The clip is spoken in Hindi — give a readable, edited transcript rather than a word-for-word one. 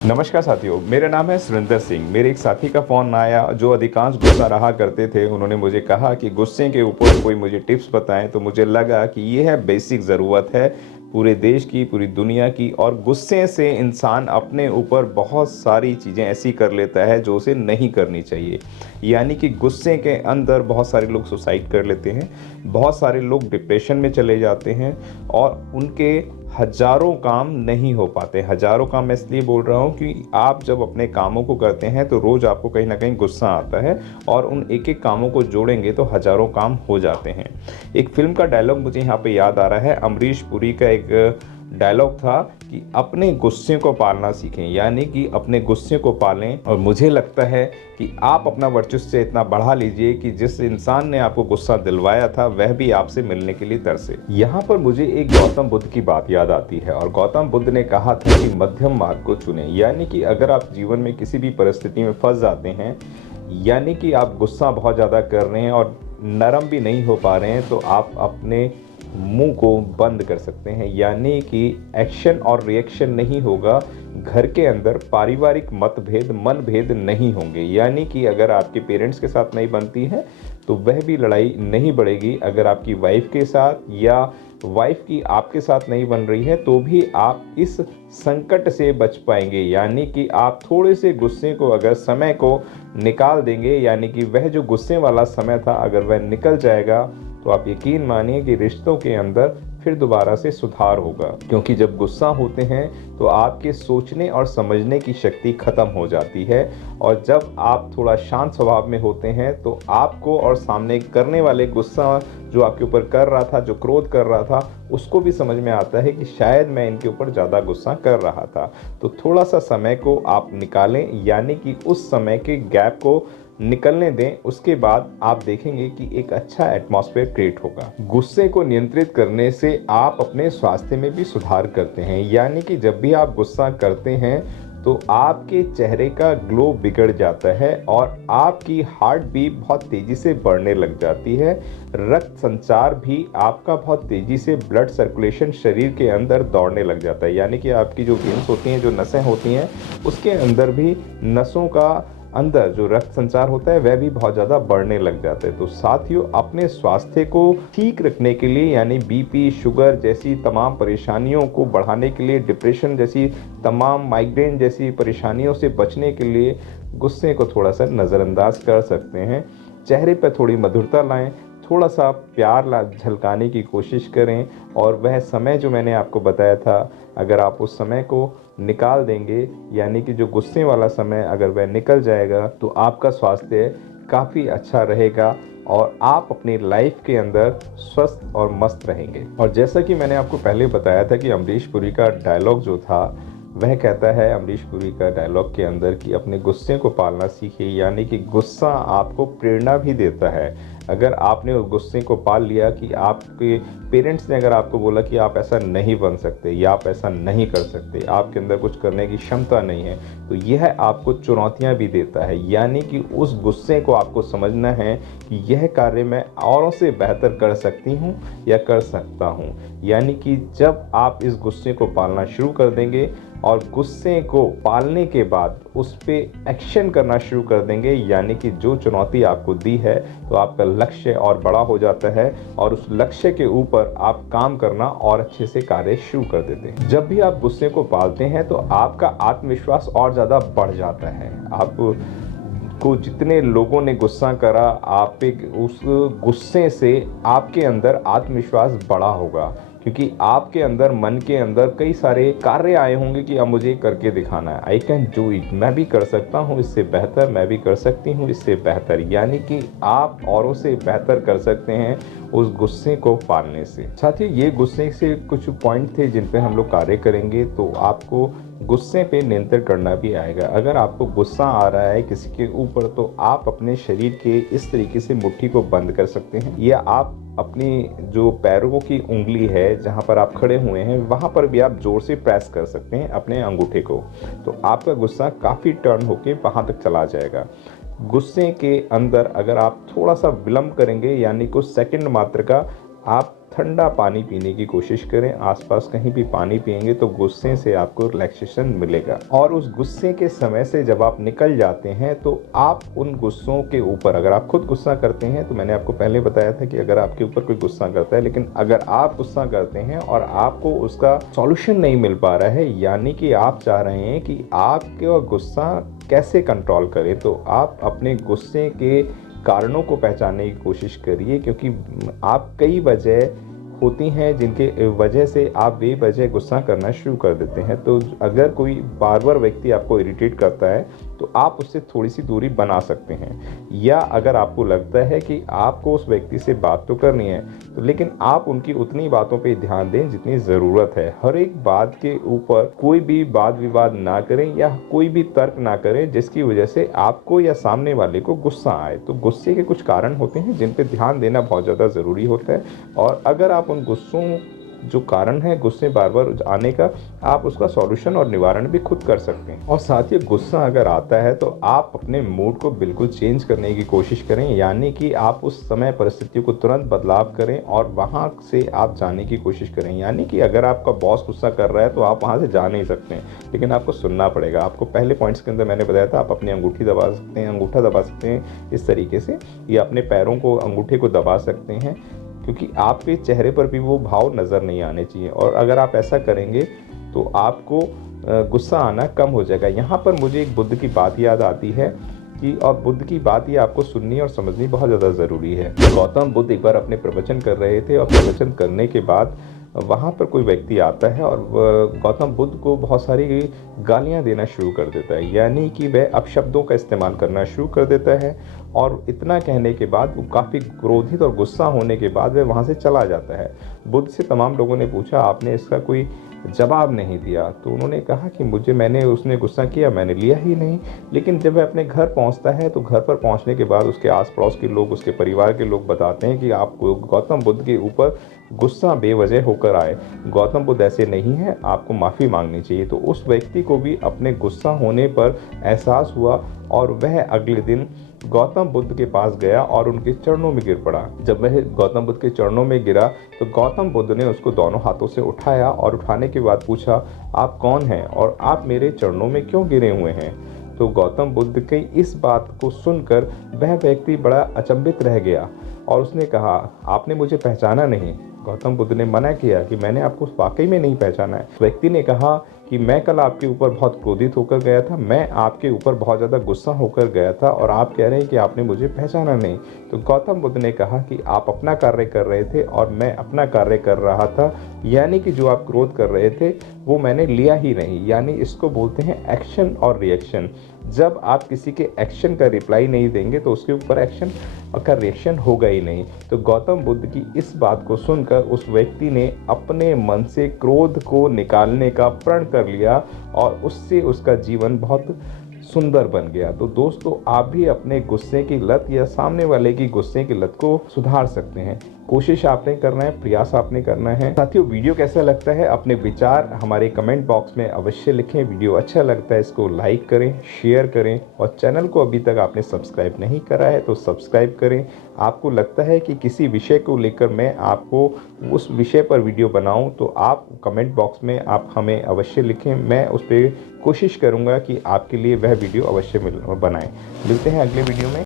नमस्कार साथियों, मेरा नाम है सुरेंद्र सिंह। मेरे एक साथी का फ़ोन आया जो अधिकांश गुस्सा रहा करते थे। उन्होंने मुझे कहा कि गुस्से के ऊपर कोई मुझे टिप्स बताएं। तो मुझे लगा कि ये है बेसिक ज़रूरत है पूरे देश की, पूरी दुनिया की। और गुस्से से इंसान अपने ऊपर बहुत सारी चीज़ें ऐसी कर लेता है जो उसे नहीं करनी चाहिए। यानी कि गुस्से के अंदर बहुत सारे लोग सुसाइड कर लेते हैं, बहुत सारे लोग डिप्रेशन में चले जाते हैं और उनके हज़ारों काम नहीं हो पाते। हज़ारों काम मैं इसलिए बोल रहा हूँ कि आप जब अपने कामों को करते हैं तो रोज़ आपको कहीं न कहीं गुस्सा आता है और उन एक-एक कामों को जोड़ेंगे तो हज़ारों काम हो जाते हैं। एक फ़िल्म का डायलॉग मुझे यहाँ पे याद आ रहा है। अमरीश पुरी का एक डायलॉग था कि अपने गुस्से को पालना सीखें, यानी कि अपने गुस्से को पालें। और मुझे लगता है कि आप अपना वर्चस्व इतना बढ़ा लीजिए कि जिस इंसान ने आपको गुस्सा दिलवाया था वह भी आपसे मिलने के लिए तरसे। यहाँ पर मुझे एक गौतम बुद्ध की बात याद आती है और गौतम बुद्ध ने कहा था कि मध्यम मार्ग को चुनें। यानी कि अगर आप जीवन में किसी भी परिस्थिति में फंस जाते हैं, यानी कि आप गुस्सा बहुत ज़्यादा कर रहे हैं और नरम भी नहीं हो पा रहे हैं, तो आप अपने मुंह को बंद कर सकते हैं। यानी कि एक्शन और रिएक्शन नहीं होगा। घर के अंदर पारिवारिक मतभेद, मनभेद नहीं होंगे। यानी कि अगर आपके पेरेंट्स के साथ नहीं बनती है तो वह भी लड़ाई नहीं बढ़ेगी। अगर आपकी वाइफ के साथ या वाइफ की आपके साथ नहीं बन रही है तो भी आप इस संकट से बच पाएंगे। यानी कि आप थोड़े से गुस्से को, अगर समय को निकाल देंगे, यानी कि वह जो गुस्से वाला समय था अगर वह निकल जाएगा तो आप यकीन मानिए कि रिश्तों के अंदर फिर दोबारा से सुधार होगा। क्योंकि जब गुस्सा होते हैं तो आपके सोचने और समझने की शक्ति खत्म हो जाती है। और जब आप थोड़ा शांत स्वभाव में होते हैं तो आपको और सामने करने वाले गुस्सा जो आपके ऊपर कर रहा था, जो क्रोध कर रहा था, उसको भी समझ में आता है कि शायद मैं इनके ऊपर ज़्यादा गुस्सा कर रहा था। तो थोड़ा सा समय को आप निकालें, यानी कि उस समय के गैप को निकलने दें। उसके बाद आप देखेंगे कि एक अच्छा एटमॉस्फेयर क्रिएट होगा। गुस्से को नियंत्रित करने से आप अपने स्वास्थ्य में भी सुधार करते हैं। यानी कि जब भी आप गुस्सा करते हैं तो आपके चेहरे का ग्लो बिगड़ जाता है और आपकी हार्ट भी बहुत तेज़ी से बढ़ने लग जाती है। रक्त संचार भी आपका बहुत तेज़ी से, ब्लड सर्कुलेशन शरीर के अंदर दौड़ने लग जाता है। यानी कि आपकी जो वेन्स होती हैं, जो नसें होती हैं, उसके अंदर भी, नसों का अंदर जो रक्त संचार होता है वह भी बहुत ज़्यादा बढ़ने लग जाता है। तो साथियों, अपने स्वास्थ्य को ठीक रखने के लिए, यानी बीपी, शुगर जैसी तमाम परेशानियों को बढ़ाने के लिए, डिप्रेशन जैसी तमाम, माइग्रेन जैसी परेशानियों से बचने के लिए गुस्से को थोड़ा सा नज़रअंदाज कर सकते हैं। चेहरे पर थोड़ी मधुरता लाएं, थोड़ा सा प्यार झलकाने की कोशिश करें। और वह समय जो मैंने आपको बताया था, अगर आप उस समय को निकाल देंगे, यानी कि जो गुस्से वाला समय अगर वह निकल जाएगा, तो आपका स्वास्थ्य काफ़ी अच्छा रहेगा और आप अपनी लाइफ के अंदर स्वस्थ और मस्त रहेंगे। और जैसा कि मैंने आपको पहले बताया था कि अमरीश पुरी का डायलॉग जो था, वह कहता है अमरीश पुरी का डायलॉग के अंदर कि अपने गुस्से को पालना सीखिए। यानी कि गुस्सा आपको प्रेरणा भी देता है। अगर आपने उस गुस्से को पाल लिया कि आपके पेरेंट्स ने अगर आपको बोला कि आप ऐसा नहीं बन सकते या आप ऐसा नहीं कर सकते, आपके अंदर कुछ करने की क्षमता नहीं है, तो यह आपको चुनौतियां भी देता है। यानी कि उस गुस्से को आपको समझना है कि यह कार्य मैं औरों से बेहतर कर सकती हूँ या कर सकता हूँ। यानी कि जब आप इस गुस्से को पालना शुरू कर देंगे और गुस्से को पालने के बाद उस पर एक्शन करना शुरू कर देंगे, यानी कि जो चुनौती आपको दी है, तो आपका लक्ष्य और बड़ा हो जाता है और उस लक्ष्य के ऊपर आप काम करना और अच्छे से कार्य शुरू कर देते हैं। जब भी आप गुस्से को पालते हैं तो आपका आत्मविश्वास और ज़्यादा बढ़ जाता है। आप को जितने लोगों ने गुस्सा करा, आप एक उस गुस्से से आपके अंदर आत्मविश्वास बढ़ा होगा, क्योंकि आपके अंदर, मन के अंदर कई सारे कार्य आए होंगे कि अब मुझे करके दिखाना है। आई कैन डू इट, मैं भी कर सकता हूँ इससे बेहतर, मैं भी कर सकती हूँ इससे बेहतर। यानी कि आप औरों से बेहतर कर सकते हैं उस गुस्से को पालने से। साथ ही ये गुस्से से कुछ पॉइंट थे जिन पे हम लोग कार्य करेंगे तो आपको गुस्से पे नियंत्रण करना भी आएगा। अगर आपको गुस्सा आ रहा है किसी के ऊपर तो आप अपने शरीर के इस तरीके से मुट्ठी को बंद कर सकते हैं, या आप अपनी जो पैरों की उंगली है जहां पर आप खड़े हुए हैं वहां पर भी आप जोर से प्रेस कर सकते हैं अपने अंगूठे को। तो आपका गुस्सा काफ़ी टर्न होके वहां तक चला जाएगा। गुस्से के अंदर अगर आप थोड़ा सा विलंब करेंगे, यानी कुछ सेकंड मात्र का आप ठंडा पानी पीने की कोशिश करें। आसपास कहीं भी पानी पिएंगे तो गुस्से से आपको रिलैक्सेशन मिलेगा। और उस गुस्से के समय से जब आप निकल जाते हैं तो आप उन गुस्सों के ऊपर, अगर आप खुद गुस्सा करते हैं तो मैंने आपको पहले बताया था कि अगर आपके ऊपर कोई गुस्सा करता है, लेकिन अगर आप गुस्सा करते हैं और आपको उसका सॉल्यूशन नहीं मिल पा रहा है, यानी कि आप चाह रहे हैं कि आपके गुस्सा कैसे कंट्रोल करें, तो आप अपने गुस्से के कारणों को पहचानने की कोशिश करिए। क्योंकि आप कई वजह होती हैं जिनके वजह से आप बेवजह गुस्सा करना शुरू कर देते हैं। तो अगर कोई बार बार व्यक्ति आपको इरिटेट करता है तो आप उससे थोड़ी सी दूरी बना सकते हैं। या अगर आपको लगता है कि आपको उस व्यक्ति से बात तो करनी है, तो लेकिन आप उनकी उतनी बातों पे ध्यान दें जितनी ज़रूरत है। हर एक बात के ऊपर कोई भी वाद विवाद ना करें या कोई भी तर्क ना करें जिसकी वजह से आपको या सामने वाले को गुस्सा आए। तो गुस्से के कुछ कारण होते हैं जिन पे ध्यान देना बहुत ज़्यादा ज़रूरी होता है। और अगर आप उन गुस्सों जो कारण है गुस्से बार बार आने का, आप उसका सॉल्यूशन और निवारण भी खुद कर सकते हैं। और साथ ही गुस्सा अगर आता है तो आप अपने मूड को बिल्कुल चेंज करने की कोशिश करें, यानी कि आप उस समय परिस्थितियों को तुरंत बदलाव करें और वहाँ से आप जाने की कोशिश करें। यानी कि अगर आपका बॉस गुस्सा कर रहा है तो आप वहाँ से जा नहीं सकते हैं, लेकिन आपको सुनना पड़ेगा। आपको पहले पॉइंट्स के अंदर मैंने बताया था, आप अपनी अंगूठी दबा सकते हैं, अंगूठा दबा सकते हैं इस तरीके से, या अपने पैरों को, अंगूठे को दबा सकते हैं, क्योंकि आपके चेहरे पर भी वो भाव नज़र नहीं आने चाहिए। और अगर आप ऐसा करेंगे तो आपको गुस्सा आना कम हो जाएगा। यहाँ पर मुझे एक बुद्ध की बात याद आती है कि, और बुद्ध की बात ये आपको सुननी और समझनी बहुत ज़्यादा ज़रूरी है। गौतम बुद्ध एक बार अपने प्रवचन कर रहे थे और प्रवचन करने के बाद वहाँ पर कोई व्यक्ति आता है और गौतम बुद्ध को बहुत सारी गालियाँ देना शुरू कर देता है, यानी कि वह अपशब्दों का इस्तेमाल करना शुरू कर देता है। और इतना कहने के बाद वो काफ़ी क्रोधित और गुस्सा होने के बाद वह वहाँ से चला जाता है। बुद्ध से तमाम लोगों ने पूछा, आपने इसका कोई जवाब नहीं दिया? तो उन्होंने कहा कि उसने गुस्सा किया, मैंने लिया ही नहीं। लेकिन जब वह अपने घर पहुंचता है तो घर पर पहुंचने के बाद उसके आस पड़ोस के लोग, उसके परिवार के लोग बताते हैं कि आपको गौतम बुद्ध के ऊपर गुस्सा बेवजह होकर आए। गौतम बुद्ध ऐसे नहीं है, आपको माफ़ी मांगनी चाहिए। तो उस व्यक्ति को भी अपने गुस्सा होने पर एहसास हुआ और वह अगले दिन गौतम बुद्ध के पास गया और उनके चरणों में गिर पड़ा। जब वह गौतम बुद्ध के चरणों में गिरा तो गौतम बुद्ध ने उसको दोनों हाथों से उठाया और उठाने के बाद पूछा, आप कौन हैं और आप मेरे चरणों में क्यों गिरे हुए हैं? तो गौतम बुद्ध की इस बात को सुनकर वह व्यक्ति बड़ा अचंभित रह गया और उसने कहा, आपने मुझे पहचाना नहीं? गौतम बुद्ध ने मना किया कि मैंने आपको वाकई में नहीं पहचाना है। व्यक्ति ने कहा कि मैं कल आपके ऊपर बहुत क्रोधित होकर गया था, मैं आपके ऊपर बहुत ज़्यादा गुस्सा होकर गया था और आप कह रहे हैं कि आपने मुझे पहचाना नहीं। तो गौतम बुद्ध ने कहा कि आप अपना कार्य कर रहे थे और मैं अपना कार्य कर रहा था, यानी कि जो आप क्रोध कर रहे थे वो मैंने लिया ही नहीं। यानी इसको बोलते हैं एक्शन और रिएक्शन। जब आप किसी के एक्शन का रिप्लाई नहीं देंगे तो उसके ऊपर एक्शन का रिएक्शन होगा ही नहीं। तो गौतम बुद्ध की इस बात को सुनकर उस व्यक्ति ने अपने मन से क्रोध को निकालने का प्रण कर लिया और उससे उसका जीवन बहुत सुंदर बन गया। तो दोस्तों, आप भी अपने गुस्से की लत या सामने वाले की गुस्से की लत को सुधार सकते हैं। कोशिश आपने करना है, प्रयास आपने करना है। साथियों, वीडियो कैसा लगता है अपने विचार हमारे कमेंट बॉक्स में अवश्य लिखें। वीडियो अच्छा लगता है इसको लाइक करें, शेयर करें और चैनल को अभी तक आपने सब्सक्राइब नहीं करा है तो सब्सक्राइब करें। आपको लगता है कि किसी विषय को लेकर मैं आपको उस विषय पर वीडियो बनाऊं तो आप कमेंट बॉक्स में आप हमें अवश्य लिखें। मैं उस पर कोशिश करूंगा कि आपके लिए वह वीडियो अवश्य बनाएं। मिलते हैं अगले वीडियो में।